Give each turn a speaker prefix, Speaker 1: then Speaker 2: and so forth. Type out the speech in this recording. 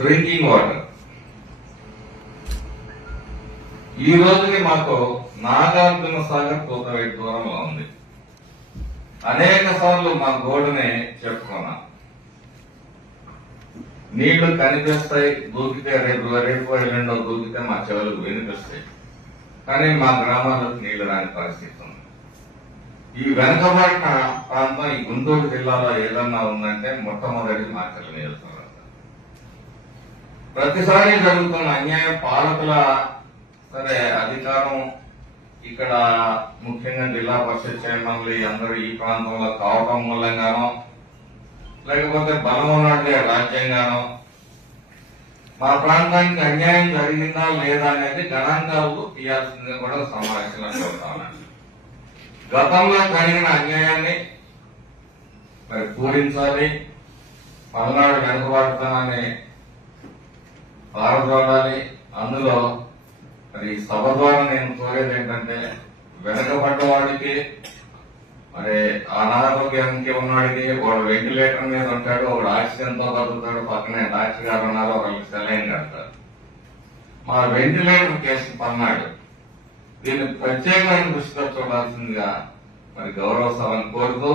Speaker 1: Drinking water. ఈ రోజుకి మాకు నాగార్జున సాగర్ కూతవేటి దూరంలో ఉంది. అనేక సార్లు మా గోడుని చెప్పుకున్నా. నీళ్ళు కనిపిస్తాయి దూకితే రేపు రేపు ఎల్లుండో దూకితే మా చెవులకు వినిపిస్తాయి. కానీ మా గ్రామాలకు నీళ్ళు రాని పరిస్థితి ఉంది. ఈ వెనుకబడిన ప్రాంతం ఈ గుంటూరు జిల్లాలో ఏదన్నా ఉందంటే మొట్టమొదటి మార్కెట్ నియోజకవర్గం ప్రతిసారి జరుగుతున్న అన్యాయం పాలకుల సరే అధికారం ఇక్కడ ముఖ్యంగా జిల్లా పరిషత్ చైర్మన్లు అందరూ ఈ ప్రాంతంలో కావటం మూలంగానో లేకపోతే బలం ఉన్నట్లే రాజ్యాంగానో మా ప్రాంతానికి అన్యాయం జరిగిందా లేదా అనేది గణాంకాలు తీయాల్సింది కూడా సమావేశంలో కోరుతా గతంలో జరిగిన అన్యాయాన్ని మరి పూరించాలి పల్నాడు వెనుకబడతానని పారదోడాలి అందులో మరి సభ ద్వారా నేను కోరేది ఏంటంటే వెనకబడ్డ వాడికి మరి అనారోగ్యానికి ఉన్నవాడికి వాడు వెంటిలేటర్ మీద ఉంటాడు వాడు ఆక్సిజన్తో బతుకుతాడు పక్కనే డాక్టర్ గారు ఉన్నారు వాళ్ళకి సెలైన్ కడతారు. మా వెంటిలేటర్ కేసు పన్నాడు. దీన్ని ప్రత్యేకమైన దృష్టితో చూడాల్సిందిగా మరి గౌరవ సభను కోరుతూ